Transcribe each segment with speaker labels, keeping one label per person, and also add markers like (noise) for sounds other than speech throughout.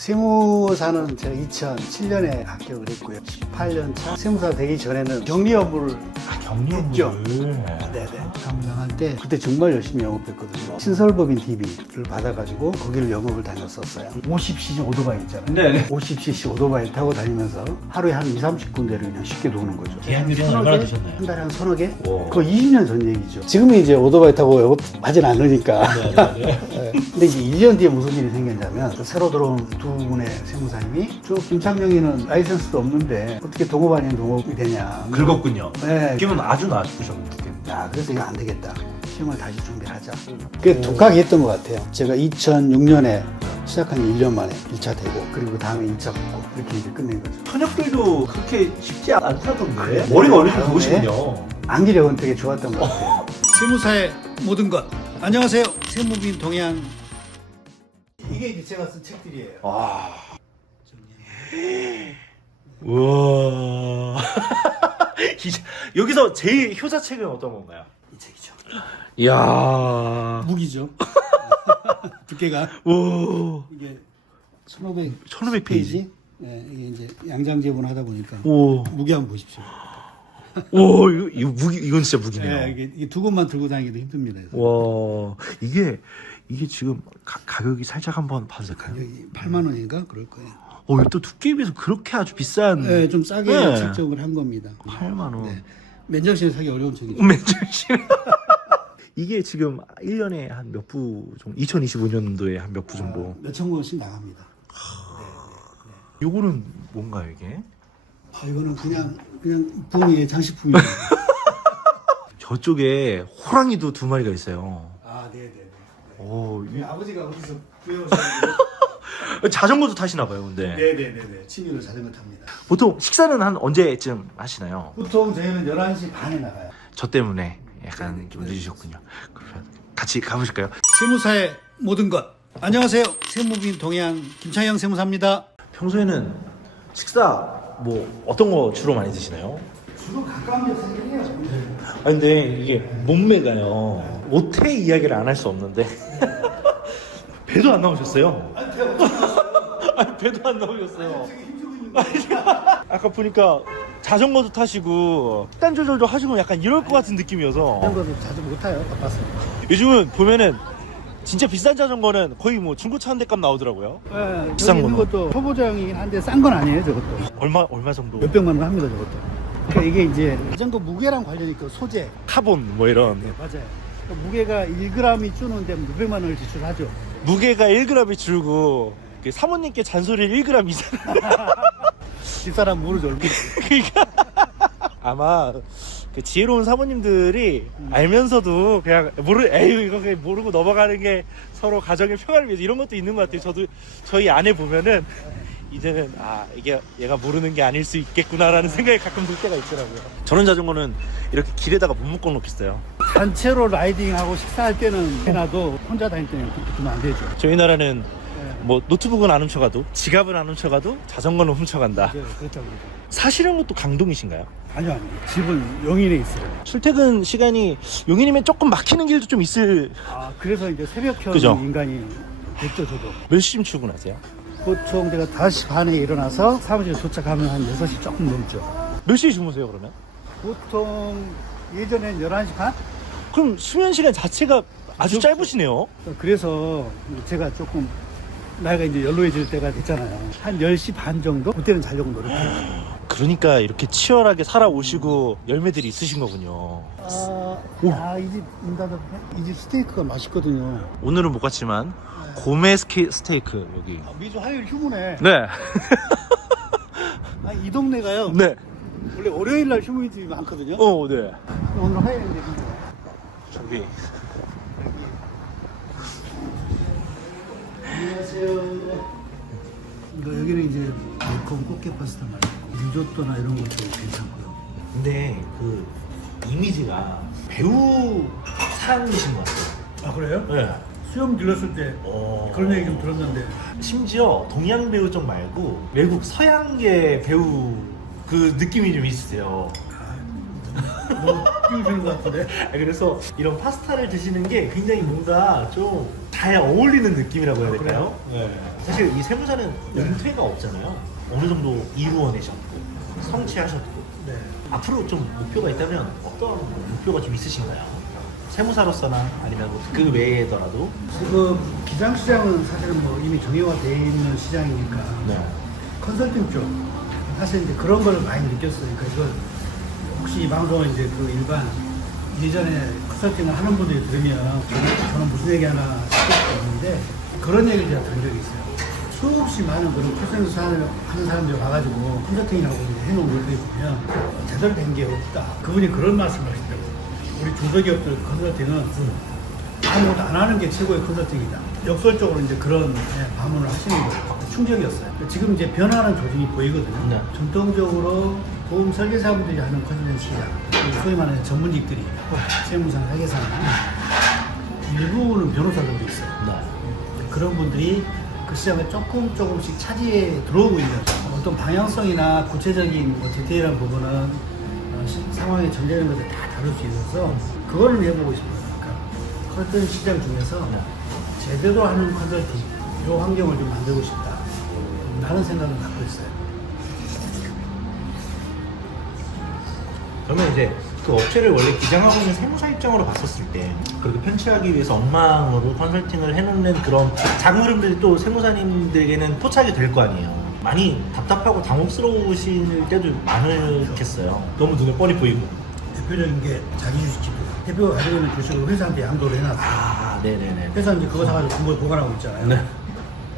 Speaker 1: 세무사는 제가 2007년에 합격을 했고요. 18년 차 세무사 되기 전에는 격리 업무를
Speaker 2: 격리
Speaker 1: 했죠.
Speaker 2: 업무를.
Speaker 1: 네네. 담당할 때 그때 정말 열심히 영업했거든요. 신설법인 TV를 받아가지고 거기를 영업을 다녔었어요. 50cc 오토바이 있잖아요.
Speaker 2: 네네.
Speaker 1: 50cc 오토바이 타고 다니면서 하루에 한 2, 30군데를 그냥 쉽게 도는 거죠.
Speaker 2: 계약률이
Speaker 1: 서너
Speaker 2: 얼마나
Speaker 1: 개?
Speaker 2: 되셨나요?
Speaker 1: 한 달에 한 서너 개?
Speaker 2: 와.
Speaker 1: 그거 20년 전 얘기죠. 지금은 이제 오토바이 타고 영업하진 않으니까.
Speaker 2: 네 네네. (laughs)
Speaker 1: 네. 근데 이제 1년 뒤에 무슨 일이 생겼냐면 그 새로 들어온 두 분의 세무사님이 저 김창룡이는 라이센스도 없는데 어떻게 동업 아닌 동업이 되냐.
Speaker 2: 긁었군요.
Speaker 1: 네.
Speaker 2: 그러면 아주 나쁘셨겠네요.
Speaker 1: 야, 그래서 이거 안 되겠다. 시험을 다시 준비하자. 그게 독하게 했던 것 같아요. 제가 2006년에 시작한 게 1년 만에 1차 되고, 그리고 그 다음에 2차 붙고, 이렇게 이제 끝낸 거죠.
Speaker 2: 현역들도 그렇게 쉽지 않다던데. 머리가 어느 정도
Speaker 1: 다른데?
Speaker 2: 좋으시군요.
Speaker 1: 암기력은 되게 좋았던 것 같아요. 세무사의 모든 것. 안녕하세요. 세무빈 동양. 이게 이제 제가 쓴 책들이에요.
Speaker 2: 와. 우와. (laughs) 이제 여기서 제일 효자책은 어떤 건가요?
Speaker 1: 이 책이죠.
Speaker 2: 이야.
Speaker 1: 무기죠. (laughs) 두께가
Speaker 2: 오.
Speaker 1: 이게 1500,
Speaker 2: 1500 페이지.
Speaker 1: 네, 이게 이제 양장 제본 하다 보니까
Speaker 2: 오.
Speaker 1: 무게 한번 보십시오.
Speaker 2: 오, 이거, 이거 무기, 이건 진짜 무기네요.
Speaker 1: 네, 이게, 이게 두 권만 들고 다니기도 힘듭니다. 그래서
Speaker 2: 와, 이게, 이게 지금 가, 가격이 살짝 한번 봐도 될까요?
Speaker 1: 여기 8만 원인가 그럴 거예요.
Speaker 2: 어, 또 두께에 비해서 그렇게 아주 비싼.
Speaker 1: 네, 좀 싸게
Speaker 2: 네.
Speaker 1: 책정을 한 겁니다.
Speaker 2: 8만 원.
Speaker 1: 네. 맨정신에 사기 어려운 책이죠.
Speaker 2: 맨정신. (laughs) 이게 지금 1년에 한 몇 부 정도, 2025년도에 한 몇 부 정도.
Speaker 1: 몇천 권씩 나갑니다.
Speaker 2: 요거는 뭔가요, 이게?
Speaker 1: 아, 이거는 그냥 그냥 부엉이의 장식품입니다. (laughs)
Speaker 2: 저쪽에 호랑이도 두 마리가 있어요.
Speaker 1: 아, 네, 네.
Speaker 2: 오, 이-
Speaker 1: 아버지가 어디서 구해오셨는데? (laughs)
Speaker 2: 자전거도 타시나 봐요, 근데.
Speaker 1: 네, 네, 네, 네. 취미로 자전거 탑니다.
Speaker 2: 보통 식사는 한 언제쯤 하시나요?
Speaker 1: 보통 저희는 11시 반에 나가요.
Speaker 2: 저 때문에 약간 좀 늦으셨군요. 그러면 같이 가보실까요?
Speaker 1: 세무사의 모든 것. 안녕하세요. 세무빈 동양 김창영 세무사입니다.
Speaker 2: 평소에는 식사 뭐 어떤 거 주로 많이 드시나요?
Speaker 1: 주로 가까운 데 생겨요.
Speaker 2: 아 근데 이게 몸매가요 모태 이야기를 안 할 수 없는데 (laughs) 배도 안 나오셨어요. 아니 배도 안 나오셨어요. (laughs) 아까 보니까 자전거도 타시고 식단 조절도 하시고 약간 이럴 것 같은 느낌이어서
Speaker 1: 자전거도 자주 못 타요. 바빠서.
Speaker 2: 요즘은 보면은 진짜 비싼 자전거는 거의 뭐 중고차 한 대 값 나오더라고요.
Speaker 1: 네,
Speaker 2: 비싼
Speaker 1: 여기 있는
Speaker 2: 거는?
Speaker 1: 것도 초보자용이긴 한데 싼 건 아니에요, 저것도.
Speaker 2: 얼마 얼마 정도?
Speaker 1: 몇 백만 원 합니다, 저것도. 그러니까 이게 이제 자전거 무게랑 관련이 있고 소재.
Speaker 2: 카본 뭐 이런
Speaker 1: 맞아요. 그러니까 무게가 1g이 주는데 몇백만 원을 지출하죠.
Speaker 2: 무게가 1g이 줄고 그 사모님께 잔소리를 1g 이상
Speaker 1: 뒷사람 모르죠, 얼마.
Speaker 2: 아마 그 지혜로운 사모님들이 알면서도 그냥 모르 에이 이거 그냥 모르고 넘어가는 게 서로 가정의 평화를 위해서 이런 것도 있는 것 같아요. 저도 저희 아내 보면은 이제는 아 이게 얘가 모르는 게 아닐 수 있겠구나라는 생각이 가끔 들 때가 있더라고요. 저런 자전거는 이렇게 길에다가 못 묶어 놓겠어요.
Speaker 1: 단체로 라이딩하고 식사할 때는 해놔도 혼자 다닐 때는 그렇게 두면 안 되죠.
Speaker 2: 저희 나라는
Speaker 1: 네.
Speaker 2: 뭐 노트북은 안 훔쳐가도 지갑은 안 훔쳐가도 자전거는 훔쳐간다.
Speaker 1: 네, 그렇다고 그러죠.
Speaker 2: 사실은 것도 강동이신가요?
Speaker 1: 아니요, 아니요. 집은 용인에 있어요.
Speaker 2: 출퇴근 시간이 용인이면 조금 막히는 길도 좀 있을
Speaker 1: 아, 그래서 이제 새벽형
Speaker 2: 그죠?
Speaker 1: 인간이 됐죠, 저도.
Speaker 2: 몇 시쯤 출근하세요?
Speaker 1: 보통 제가 5시 반에 일어나서 사무실에 도착하면 한 6시 조금 넘죠.
Speaker 2: 몇 시에 주무세요 그러면?
Speaker 1: 보통 예전엔 11시 반?
Speaker 2: 그럼 수면 시간 자체가 아주
Speaker 1: 그렇죠.
Speaker 2: 짧으시네요.
Speaker 1: 그래서 제가 조금 나이가 이제 연로해질 때가 됐잖아요. 한 10시 반 정도? 그때는 자려고 노력해요.
Speaker 2: 그러니까 이렇게 치열하게 살아오시고 열매들이 있으신 거군요.
Speaker 1: 아, 야, 이집 문 닫았네? 이집 스테이크가 맛있거든요.
Speaker 2: 오늘은 못 갔지만 고메 스케, 스테이크 여기.
Speaker 1: 아, 미주 화요일 휴무네.
Speaker 2: 네.
Speaker 1: 아, 이 동네가요.
Speaker 2: 네.
Speaker 1: 원래 월요일 날 휴무집이 많거든요.
Speaker 2: 어, 네.
Speaker 1: 오늘 화요일인데.
Speaker 2: 저기
Speaker 1: 안녕하세요. 이거 여기는 이제 매콤 꽃게 파스타 말이고 리조또나 이런 것도 괜찮고요.
Speaker 2: 근데 그 이미지가 배우 상이신 것 같아요.
Speaker 1: 아 그래요?
Speaker 2: 네.
Speaker 1: 수염 길렀을 때
Speaker 2: 어...
Speaker 1: 그런 얘기 좀 들었는데
Speaker 2: 심지어 동양 배우 쪽 말고 외국 서양계 배우 그 느낌이 좀 있으세요.
Speaker 1: 너무 띄우시는 것 같은데.
Speaker 2: 아, 그래서 이런 파스타를 드시는 게 굉장히 뭔가 좀 잘 어울리는 느낌이라고 해야 될까요? 네. 사실 이 세무사는 은퇴가 없잖아요. 어느 정도 이루어내셨고 성취하셨고
Speaker 1: 네.
Speaker 2: 앞으로 좀 목표가 있다면 어떤 목표가 좀 있으신가요? 세무사로서나 아니면 뭐그 외에더라도
Speaker 1: 그 기장시장은 사실은 뭐 이미 정형화되어 있는 시장이니까
Speaker 2: 네.
Speaker 1: 컨설팅 쪽 사실 이제 그런 걸 많이 느꼈어요. 그러니까 이걸 혹시 이 방송을 이제 그 일반 예전에 컨설팅을 하는 분들이 들으면 저는, 무슨 얘기 하나 없는데 그런 얘기를 제가 들은 적이 있어요. 수없이 많은 그런 컨설팅 하는 사람들이 와가지고 컨설팅이라고 해놓은 것들이 보면 제대로 된 게 없다. 그분이 그런 말씀을 하시더라고요. 우리 중소기업들 컨설팅은 아무것도 안 하는 게 최고의 컨설팅이다. 역설적으로 이제 그런 예, 반문을 하시는 거예요. 충격이었어요. 지금 이제 변화하는 조짐이 보이거든요.
Speaker 2: 네.
Speaker 1: 전통적으로 보험 설계사분들이 하는 컨설팅 시장, 소위 말하는 전문직들이 세무상, 회계사는 일부는 변호사들도 있어요.
Speaker 2: 네.
Speaker 1: 그런 분들이 그 시장을 조금 조금씩 차지해 들어오고 있는 어떤 방향성이나 구체적인 뭐 디테일한 부분은 어, 시- 상황에 전제되는 것을 다 다룰 수 있어서 그거를 해보고 싶어요. 그러니까 컨설팅 시장 중에서
Speaker 2: 네.
Speaker 1: 제대로 하는 컨설팅 이 환경을 좀 만들고 싶다. 라는 생각을 갖고 있어요.
Speaker 2: 그러면 이제 그 업체를 원래 기장하고 있는 세무사 입장으로 봤었을 때 그렇게 편취하기 위해서 엉망으로 컨설팅을 해놓는 그런 작은 흐름들이 또 세무사님들에게는 포착이 될 거 아니에요. 많이 답답하고 당혹스러우실 때도 많으겠어요. 너무 눈에 뻔히 보이고.
Speaker 1: 대표적인 게 자기 주식 지표. 대표가 가지고 있는 주식을 회사한테 양도를 해놨어요.
Speaker 2: 아, 네네네.
Speaker 1: 회사는 이제 그거 사가지고 공부에 보관하고 있잖아요.
Speaker 2: 네.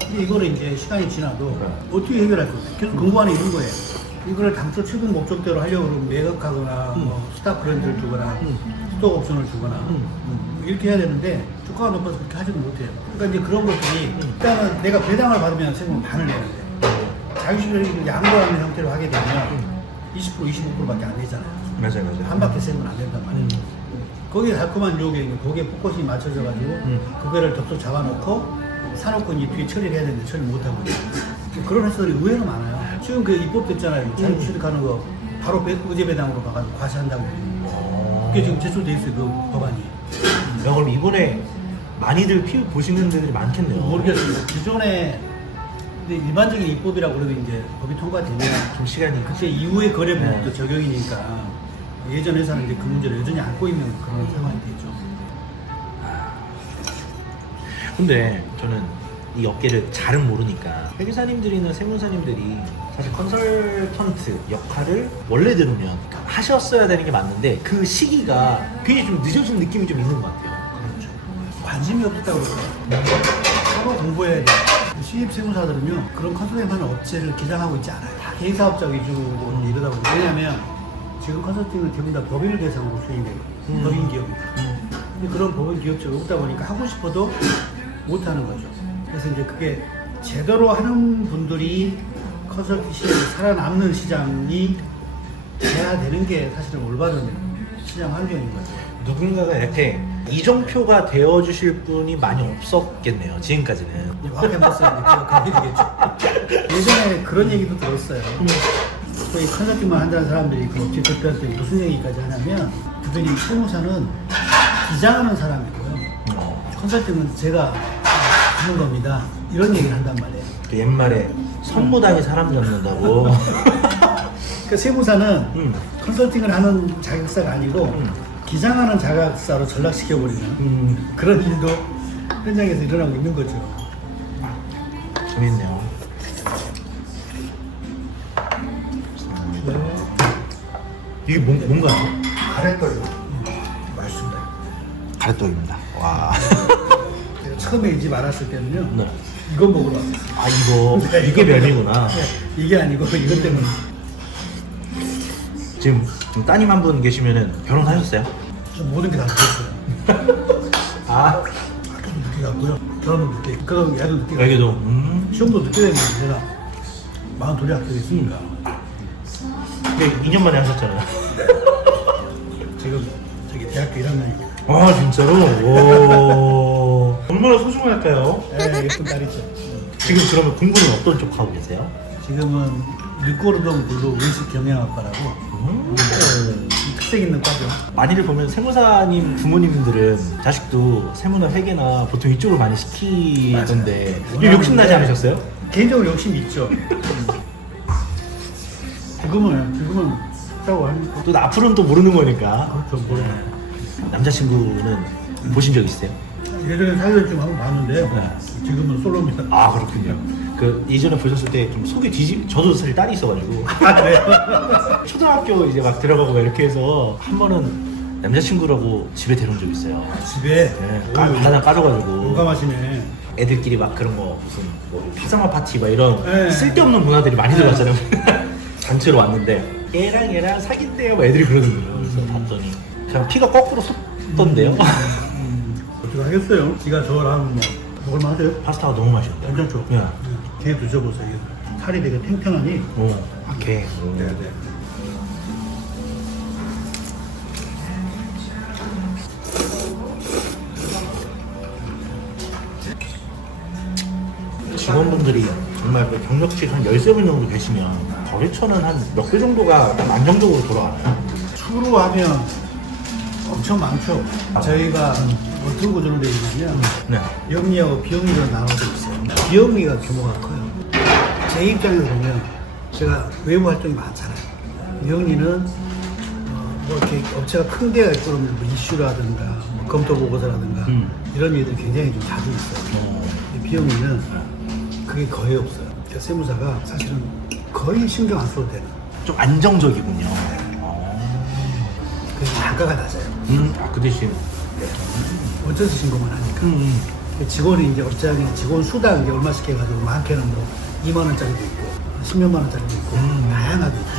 Speaker 1: 근데 이거를 이제 시간이 지나도
Speaker 2: 네.
Speaker 1: 어떻게 해결할 수 없어요. 계속 공부 안에 있는 거예요. 이거를 당초 최종 목적대로 하려고 그러면 매각하거나 뭐 스탑 브랜드를 주거나
Speaker 2: 음.
Speaker 1: 스톡 옵션을 주거나
Speaker 2: 음.
Speaker 1: 음, 이렇게 해야 되는데 주가가 높아서 그렇게 하지도 못해요. 그러니까 이제 그런 것들이
Speaker 2: 음.
Speaker 1: 일단은 내가 배당을 받으면 세금 반을 내는데 자유시장을 양도하는 형태로 하게 되면 20% 25%밖에 안 되잖아요.
Speaker 2: 맞아요, 맞아요.
Speaker 1: 한 바퀴 세면 안 된단 말이에요. 거기에 달콤한 있는 거기에 포커스이 맞춰져 가지고
Speaker 2: 음.
Speaker 1: 그거를 덥석 잡아놓고 이제 뒤에 처리를 해야 되는데 처리 못 하고 있어요. 그런 회사들이 의외로 많아요. 지금 그 입법 됐잖아요. 자유 취득하는 거 바로 배- 의제 배당으로 가가지고 과세한다고.
Speaker 2: 어.
Speaker 1: 그게 지금 제출돼 있어요. 그 법안이.
Speaker 2: 야, 그럼 이번에 많이들 피 보시는 데들이 많겠네요.
Speaker 1: 모르겠어요. 기존에 근데 일반적인 입법이라고 그래도 이제 법이 통과되면
Speaker 2: 좀 시간이
Speaker 1: 그때 이후의 거래법도
Speaker 2: 네.
Speaker 1: 적용이니까 예전 회사는 이제 그 문제를 여전히 안고 있는 그런 상황이 되죠.
Speaker 2: 근데 저는 이 업계를 잘은 모르니까 회계사님들이나 세무사님들이 사실 컨설턴트 역할을 원래대로면 하셨어야 되는 게 맞는데 그 시기가 괜히 좀 늦어진 느낌이 좀 있는 것 같아요.
Speaker 1: 그렇죠. 관심이 없다고 그래요. 서로 공부해야 돼. 신입 세무사들은요, 그런 컨설팅 하는 업체를 기장하고 있지 않아요. 다 개인 사업자 위주로 이러다 보니까. 왜냐면 지금 컨설팅은 대부분 다 법인을 대상으로 수행되고,
Speaker 2: 음.
Speaker 1: 법인 기업이. 근데 그런 법인 기업체가 없다 보니까 하고 싶어도 못 하는 거죠. 그래서 이제 그게 제대로 하는 분들이 컨설팅 시장에 살아남는 시장이 돼야 되는 게 사실은 올바른 시장 환경인 거죠.
Speaker 2: 누군가가 이렇게 이정표가 되어 주실 분이 많이 없었겠네요. 지금까지는.
Speaker 1: 이제 기억하게 되겠죠. 예전에 그런 얘기도 들었어요. 거의 컨설팅만 한다는 사람들이 그 업체 대표한테 무슨 얘기까지 하냐면 그들이 세무사는 기장하는 사람이고요.
Speaker 2: 어,
Speaker 1: 컨설팅은 제가 하는 겁니다. 이런 얘기를 한단 말이에요.
Speaker 2: 그 옛말에 선무당이 사람 잡는다고. (laughs)
Speaker 1: 그러니까 세무사는
Speaker 2: 음.
Speaker 1: 컨설팅을 하는 자격사가 아니고
Speaker 2: 음.
Speaker 1: 기장하는 자격사로 전락시켜버리는
Speaker 2: 음,
Speaker 1: 그런 일도 현장에서 일어나고 있는 거죠.
Speaker 2: 재밌네요. 이게 뭔, 뭔가요?
Speaker 1: 가래떨 맛있습니다.
Speaker 2: 가래떡입니다. 와. (laughs)
Speaker 1: 처음에 이 집 알았을 때는요.
Speaker 2: 네.
Speaker 1: 이거 먹으러 왔어요.
Speaker 2: 아 이거 이게 면이구나.
Speaker 1: 네, 이게 아니고 이것 때문에
Speaker 2: 지금 따님 한 분 계시면은 결혼하셨어요?
Speaker 1: 좀 모든 게다 늦었어요. (laughs)
Speaker 2: 아
Speaker 1: 학교도 늦게 갔고요. 결혼도 늦게. 그럼 애도 늦게 갔고.
Speaker 2: 여기도 음.
Speaker 1: 시험도 늦게 됐는데 제가 마흔 둘에 합격했으니까
Speaker 2: 근데 2년 만에 하셨잖아요. (laughs)
Speaker 1: 지금 저기 대학교 1학년입니다.
Speaker 2: 아 진짜로? 오. 얼마나 소중할까요?
Speaker 1: 에 예쁜 딸이죠.
Speaker 2: 지금 그러면 공부는 어떤 쪽 하고 계세요?
Speaker 1: 지금은 일고르동 블루 의식 경영학과라고
Speaker 2: 음.
Speaker 1: 이 특색 있는 과죠.
Speaker 2: 많이들 보면 세무사님 부모님들은 자식도 세무나 회계나 보통 이쪽으로 많이 시키던데
Speaker 1: 맞아요.
Speaker 2: 욕심나지 않으셨어요?
Speaker 1: 개인적으로 욕심 있죠. 지금은 지금은 짜고 합니까?
Speaker 2: 또 앞으로는 또 모르는 거니까
Speaker 1: 저 뭐래.
Speaker 2: 남자친구는 보신 적 있어요?
Speaker 1: 예전에 사회를 좀 하고 봤는데
Speaker 2: 네.
Speaker 1: 지금은 솔로입니다.
Speaker 2: 아 그렇군요 그 예전에 보셨을 때 좀 속이 뒤집 저도 사실 딸이 있어가지고 (laughs)
Speaker 1: 아 그래요?
Speaker 2: 초등학교 이제 막 들어가고 막 이렇게 해서 한 번은 남자친구라고 집에 데려온 적 있어요
Speaker 1: 집에
Speaker 2: 네, 까, 바나나 까줘가지고
Speaker 1: 용감하시네.
Speaker 2: 애들끼리 막 그런 거 무슨 뭐 파자마 파티 막 이런
Speaker 1: 네.
Speaker 2: 쓸데없는 문화들이 많이 들어갔잖아요. (laughs) 단체로 왔는데 얘랑 얘랑 사귄대요. 막 애들이 그러는 거예요. 그래서 봤더니 그냥 피가 거꾸로 솟던데요.
Speaker 1: 어떻게 하겠어요? 저를 하면 뭐 먹을 만 하세요?
Speaker 2: 파스타가 너무 맛있대.
Speaker 1: 괜찮죠?
Speaker 2: 예.
Speaker 1: 게 드셔보세요. 이게 살이 되게 탱탱하니.
Speaker 2: 오, 아, 게.
Speaker 1: 네 네.
Speaker 2: 직원분들이 정말 그 경력직 한 13분 정도 계시면 거래처는 한몇개 정도가 딱 안정적으로 돌아가나요?
Speaker 1: 추로 하면 엄청 많죠. 저희가 어떤 구조로 되어 있냐면
Speaker 2: 네.
Speaker 1: 영리하고 비영리로 나눠져 있어요. 비영리가 규모가 커요. 제 입장에서 보면 제가 외부 활동이 많잖아요. 영리는 어, 뭐 이렇게 업체가 큰 데가 있거든요. 뭐 이슈라든가 뭐 검토 보고서라든가
Speaker 2: 음.
Speaker 1: 이런 일들이 굉장히 좀 자주 있어요.
Speaker 2: 어,
Speaker 1: 근데 비영리는 그게 거의 없어요. 그러니까 세무사가 사실은 거의 신경 안 써도 되는.
Speaker 2: 좀 안정적이군요. 어.
Speaker 1: 그래서 단가가 낮아요.
Speaker 2: 음, 아, 그 대신.
Speaker 1: 어째서 신고만 하니까.
Speaker 2: 음,
Speaker 1: 그 직원이 이제 업장에 직원 수당 이제 얼마씩 해가지고 많게는 뭐 2만 원짜리도 있고 10몇만 원짜리도 있고
Speaker 2: 음.
Speaker 1: 다양하게 있죠.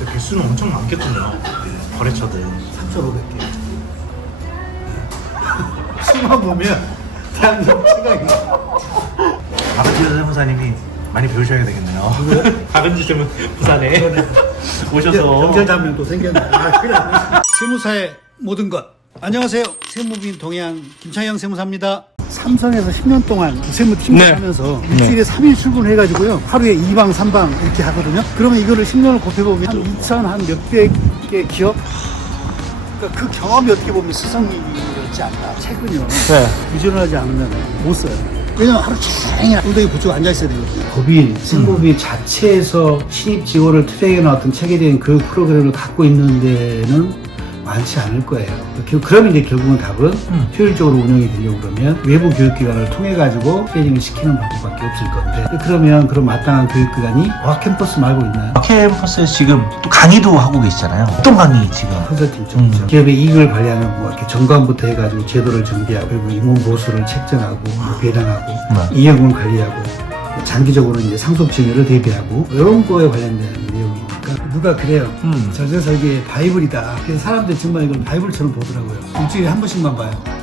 Speaker 2: 음. 개수는 엄청 많겠군요. 거래처들.
Speaker 1: 3,500개. (laughs) 수만 보면 다른 업체가
Speaker 2: 박은지 세무사님이 많이 배우셔야 되겠네요. 박은지 세무 부산에 오셔서
Speaker 1: 경찰 또 생겼네. 아, 그래. (laughs) 세무사의 모든 것. 안녕하세요. 세무빈 동양 김창영 세무사입니다. 삼성에서 10년 동안 세무팀을
Speaker 3: 네.
Speaker 1: 하면서 일주일에 3일 출근해가지고요. 하루에 2방, 3방 이렇게 하거든요. 그러면 이거를 10년을 곱해보면 한 2천 한 몇백 개 기업? 그러니까 그 경험이 어떻게 보면 스승이었지 않나. 최근요.
Speaker 3: 네.
Speaker 1: 부지런하지 않으면 못 써요. 왜냐면 하루 종일 엉덩이 붙이고 앉아있어야 되거든요. 법인, 승법인 자체에서 신입 직원을 트레이너 어떤 체계된 그 프로그램을 갖고 있는 데는 많지 않을 거예요. 그- 그러면 이제 결국은 답은 효율적으로 운영이 되려고 그러면 외부 교육기관을 통해 가지고 트레이닝을 시키는 방법밖에 없을 건데 그러면 그런 마땅한 교육기관이 어학 캠퍼스 말고 있나요?
Speaker 4: 캠퍼스에서 지금 또 강의도 하고 계시잖아요. 어떤 강의 지금?
Speaker 1: 컨설팅 쪽이죠. 기업의 이익을 관리하는 뭐 이렇게 정관부터 해가지고 제도를 정비하고 그리고 임원 보수를 책정하고 뭐 배당하고 이익을 관리하고 장기적으로 이제 상속 증여를 대비하고 이런 거에 관련된 누가 그래요.
Speaker 4: 음.
Speaker 1: 전세 설계 바이블이다. 그래서 사람들이 정말 이걸 바이블처럼 보더라고요. 일주일에 한 번씩만 봐요.